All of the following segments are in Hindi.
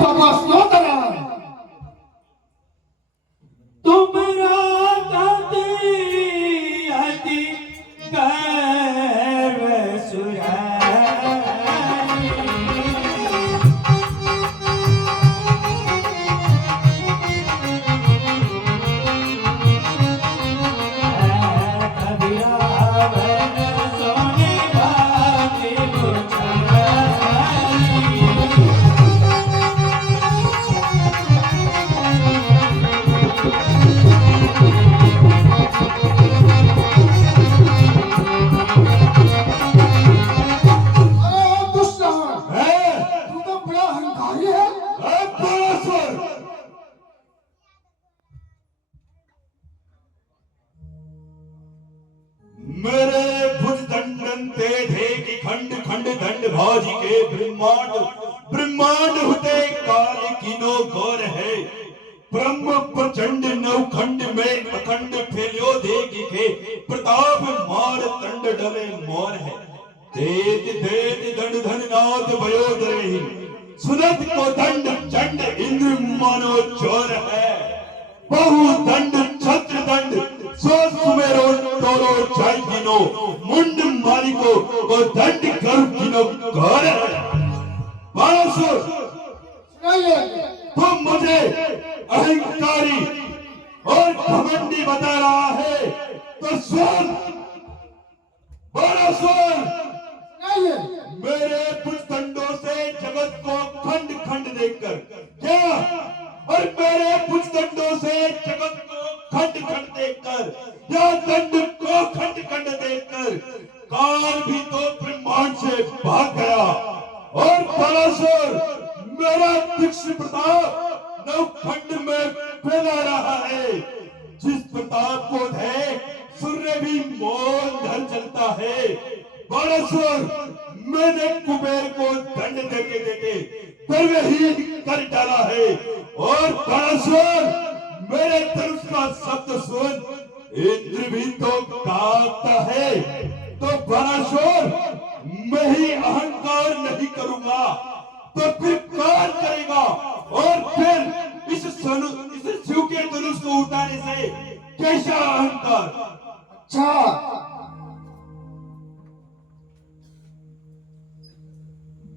बकवास क्यों कर रहा है? तुमरा गति अति गर्व सुराई। कबीरावन सोने बाती बुझाई। अरे ओ दुष्ट रावण, है तू तो बड़ा अहंकारी है। पराशर। मेरे भुज दंडन ते थे कि खंड खंड दंड भाजी के ब्रह्मांड ब्रह्मांड होते काल किनो गौर है। ब्रह्म प्रचंड नवखंड में अखंड फैलियो देगी के प्रताप मार तंड डले मोर है। तेज तेज दंड धन नाथ भयो दरे सुनत को दंड चंड इंद्र मानो चोर है। बहु दंड छत्र दंड सो सुमेरो तोरो चाय गिनो मुंड मालिको को दंड कर गिनो घर है। बारसुर सुनाइए। तुम मुझे अहंकारी और घमंडी बता रहा है तो सुन। बारसुर सुनाइए। मेरे भुजदंडों से जगत को खंड खंड देखकर क्या और मेरे भुजदंडों से जगत को खंड खंड देखकर या दंड को खंड खंड देखकर काल भी तो ब्रह्मांड से भाग गया। और पराशर मेरा दीक्ष प्रताप नवखंड में फैला रहा है। जिस प्रताप को देख सूर्य भी मौन धर चलता है। पराशर मैंने कुबेर को दंड देते देते गर्वहीन कर डाला है। और पराशर मेरे धनुष का शब्द सुन इंद्र भी तो कांपता है। तो पराशर मैं ही अहंकार नहीं करूंगा तो फिर कौन करेगा? और फिर इस शिव के धनुष को उठाने से कैसा अहंकार? अच्छा,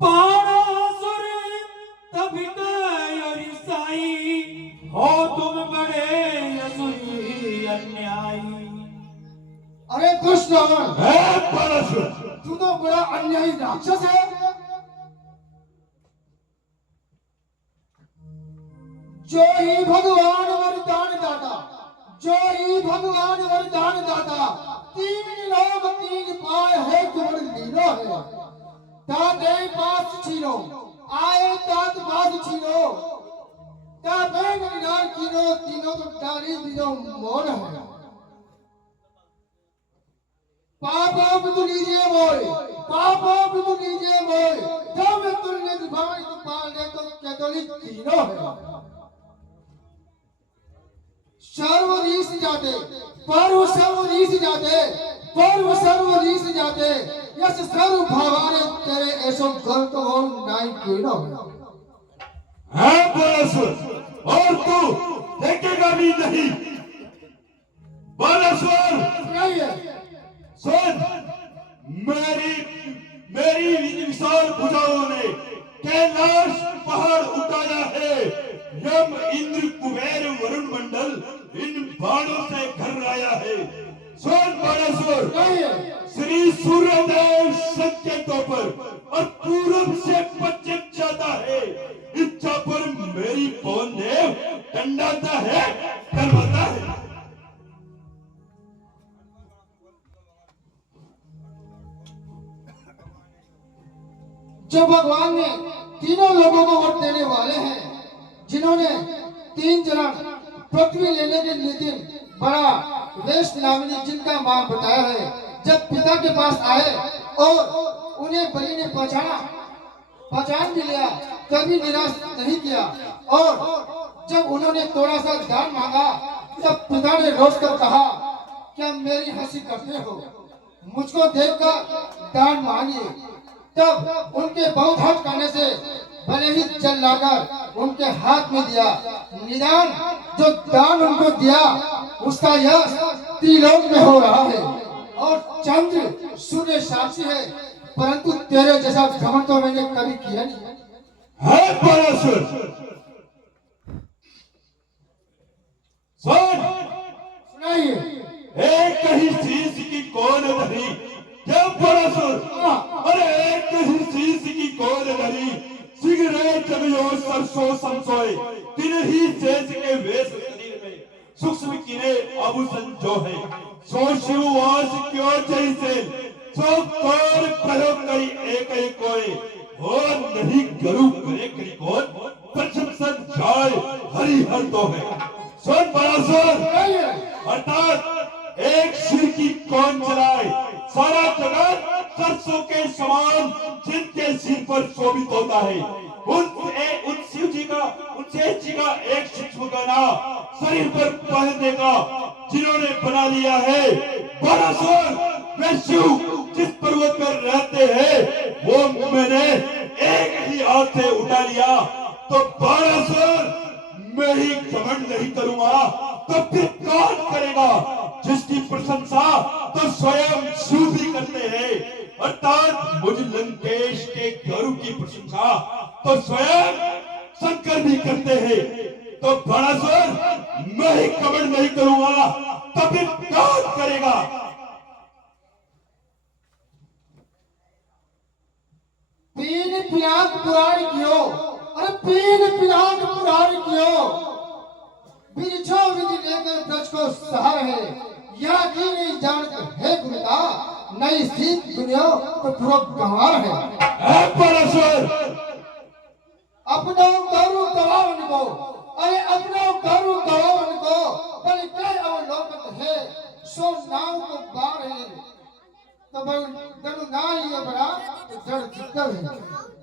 बाणासुर तभी साई हो तुम बड़े असुरी अन्यायी। अरे दुष्ट रावण, है पराशर तू तो बड़ा अन्यायी राक्षस है। जो ही भगवान वरदान दाता, जो ही भगवान वरदान दाता, तीन लोग तीन पाए है गुण लीनो है। ताते पास छीनो, आए तात पास छीनो, तापे निराल कीनो, तीनों तो डाली दिनो मोन है। पापा बिदु लीजिए मोय, पापा बिदु लीजिए मोय, जब तुलने दिभाई तो पाले तो कैथोलिक तीनों है। सर्वरीस जाते, पर्व सर्वरीस जाते, पर्व सर्वरीस जाते, यस सर्व भावाने तेरे ऐसो गलत हो नाई कीनो है पराशर। और तू देखेगा भी नहीं। पराशर सुनाइए। सुन मेरी मेरी विशाल भुजाओं ने कैलाश पहाड़ उठाया है। यम इंद्र कुबेर वरुण मंडल इन बाणों से घर आया है। सुन पराशर सुनाइए। श्री सूर्यदेव संकेतों पर और पूर्व से पश्चिम जाता है। इच्छा पर मेरी पवन देव दंडाता है करवाता है। जो भगवान ने तीनों लोगों को वोट देने वाले हैं, जिन्होंने तीन चरण पृथ्वी लेने के नितिन बड़ा वेश नामिनी जिनका मार्ग बताया है, जब पिता के पास आए और उन्हें बलि ने पहचान भी लिया, कभी निराश नहीं किया। और जब उन्होंने थोड़ा सा दान मांगा, तब पिता ने रोज कर कहा, क्या मेरी हंसी करते हो? मुझको देखकर दान मांगिए। तब उनके बहुत हट करने से भले ही जल लाकर उनके हाथ में दिया। निदान जो दान उनको दिया उसका यश त्रिलोक में हो रहा है और चंद्र सूर्य साक्षी है, परंतु तेरे जैसा घमंड तो मैंने कभी किया नहीं। है पराशर, सुन, सुनाइए। एक ही शीश की कौन धरी, क्या पराशर? अरे एक ही शीश की कौन धरी, सिगरे जगयो सरसों संसोए, तीन ही शेष के वेश शरीर में, सूक्ष्म किने आभूषण जो है, सो शिववास क्यों जैसे, सो कौन प्रयोग करी एक कोई, और नहीं करूं करे करी कौन, प्रशंसन जाय हरिहर तो है। सुन पराशर, अर्थात एक सिर की कौन चलाए, सारा जगत सरसों के समान जिनके सिर पर शोभित होता है, उन शिव जी का, उन शेष जी का एक सूक्ष्म गहना शरीर पर पहनने का जिन्होंने बना लिया है। पराशर, वे शिव जिस पर्वत पर रहते हैं वो मैंने एक ही हाथ से उठा लिया, तो पराशर मैं ही घमंड नहीं करूंगा तो फिर कौन करेगा, जिसकी प्रशंसा तो स्वयं शिव भी करते हैं, अर्थात मुझ लंकेश के गुरु की प्रशंसा तो स्वयं शंकर भी करते हैं, तो पराशर मैं ही घमंड नहीं करूंगा तो फिर कौन करेगा। पीन पिनाक पुराण कियो, अरे पीन पिनाक पुराण कियो, बिरछो विधि लेकर ब्रज को सहार है, या की नहीं जानत है गुरुता, नहीं सीख दुनिया तो पूरा गंवार है। पराशर, अपना गौरव गवावन को, अरे अपना गौरव गवावन को, बल के अवलोकन है, सो नाव को बार है, तो बल दनु ना ही बड़ा, तो जड़ चित्त है।